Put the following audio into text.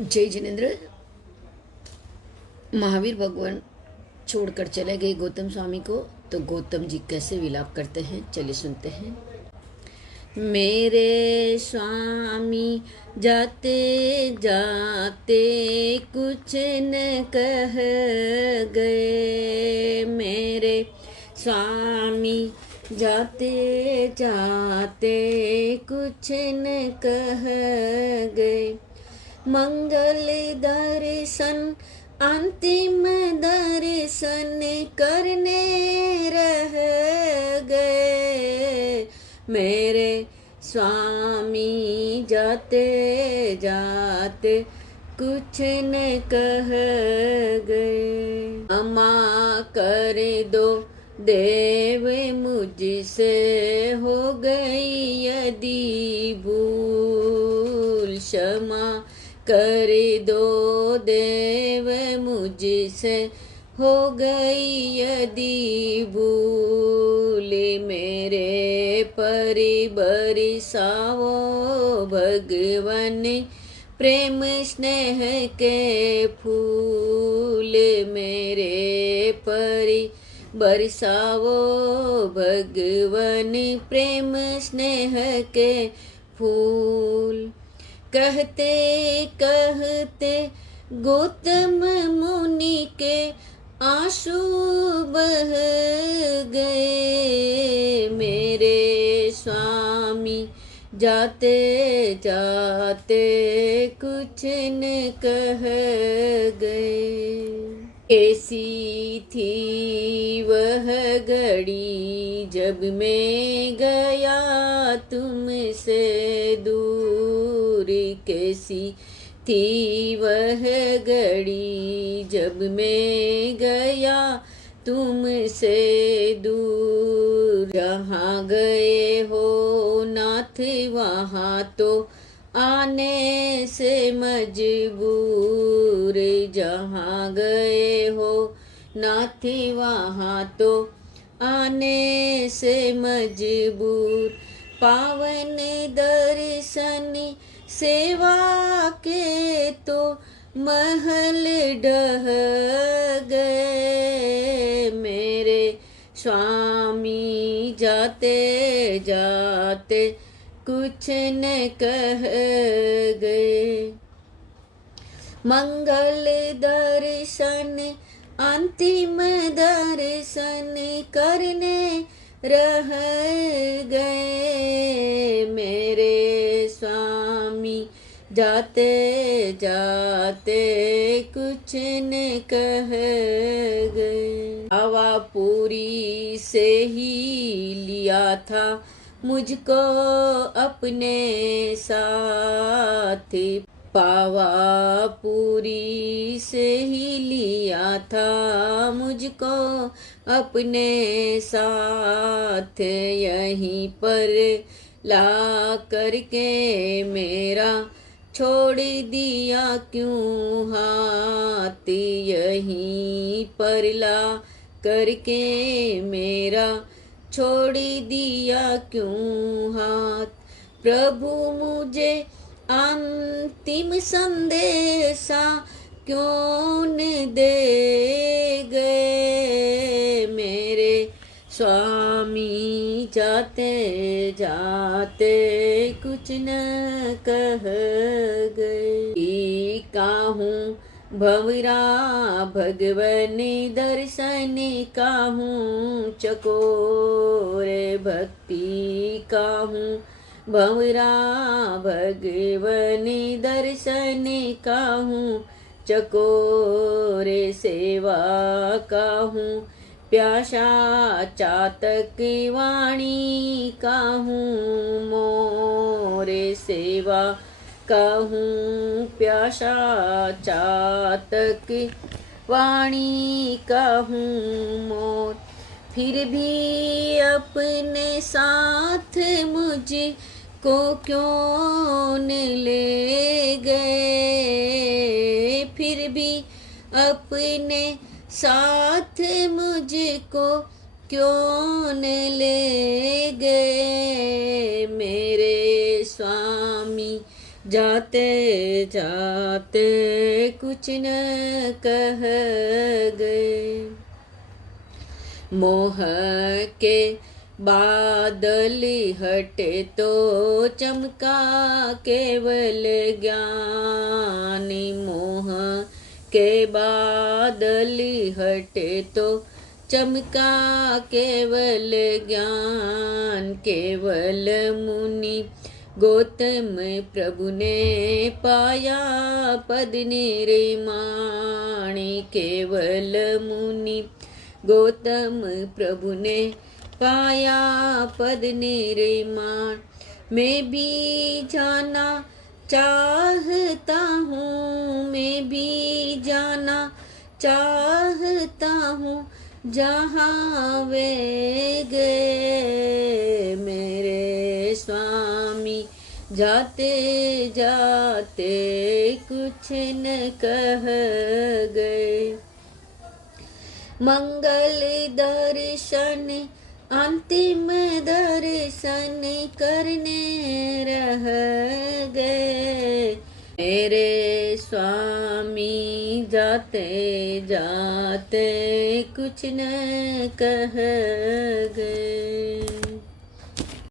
जय जिनेन्द्र। महावीर भगवान छोड़कर चले गए गौतम स्वामी को, तो गौतम जी कैसे विलाप करते हैं, चलिए सुनते हैं। मेरे स्वामी जाते जाते कुछ न कह गए। मेरे स्वामी जाते जाते कुछ न कह गए। मंगल दर्शन अंतिम दर्शन करने रह गए। मेरे स्वामी जाते जाते कुछ न कह गए। क्षमा कर दो देव मुझसे हो गई यदि भूल। क्षमा कर दो देव मुझसे हो गई यदि भूल। मेरे परि बरसाओ भगवन प्रेम स्नेह के फूल। मेरे परि बरसाओ भगवन प्रेम स्नेह के फूल। कहते कहते गौतम मुनि के आंसू बह गए। मेरे स्वामी जाते जाते कुछ न कह गए। कैसी थी वह घड़ी जब मैं गया तुमसे दूर। कैसी थी वह घड़ी जब मैं गया तुमसे दूर। जहाँ गए हो नाथ वहाँ तो आने से मजबूर। जहाँ गए हो नाथ वहाँ तो आने से मजबूर। पावन दर्शन सेवा के तो महल ढह गए। मेरे स्वामी जाते जाते कुछ न कह गए। मंगल दर्शन अंतिम दर्शन करने रह गए। मेरे स्वामी जाते जाते कुछ न कह गए। पावापुरी से ही लिया था मुझको अपने साथ। पावापुरी से ही लिया था मुझको अपने साथ। यहीं पर ला करके मेरा छोड़ दिया क्यों हाथ। यहीं पर ला करके मेरा छोड़ दिया क्यों हाथ। प्रभु मुझे अंतिम संदेशा क्यों न दे गए। मेरे स्वामी जाते जाते कुछ न कह गए। काहूँ भंवरा भगवन दर्शन काहूँ चकोर भक्ति काहूँ भंवरा भगवन दर्शन काहूँ चकोर सेवा काहूँ प्यासा चातक वाणी काहूँ मोरे सेवा काहूँ प्यासा चातक वाणी काहूँ मोर। फिर भी अपने साथ मुझको क्यों न ले गए। फिर भी अपने साथ मुझको क्यों न ले गए। मेरे स्वामी जाते जाते कुछ न कह गए। मोह के बादल हटे तो चमका केवल ज्ञानी। मोह के बादल हटे तो चमका केवल ज्ञान। केवल मुनि गौतम प्रभु ने पाया पद निर्माणी। केवल मुनि गौतम प्रभु ने पाया पद निर्माण। मैं भी जाना चाहता हूँ, मैं भी जाना चाहता हूँ जहाँ वे गए मेरे स्वामी। जाते जाते कुछ न कह गए। मंगल दर्शन अंतिम दर्शन करने रह गए मेरे स्वामी। जाते जाते कुछ न कह गए।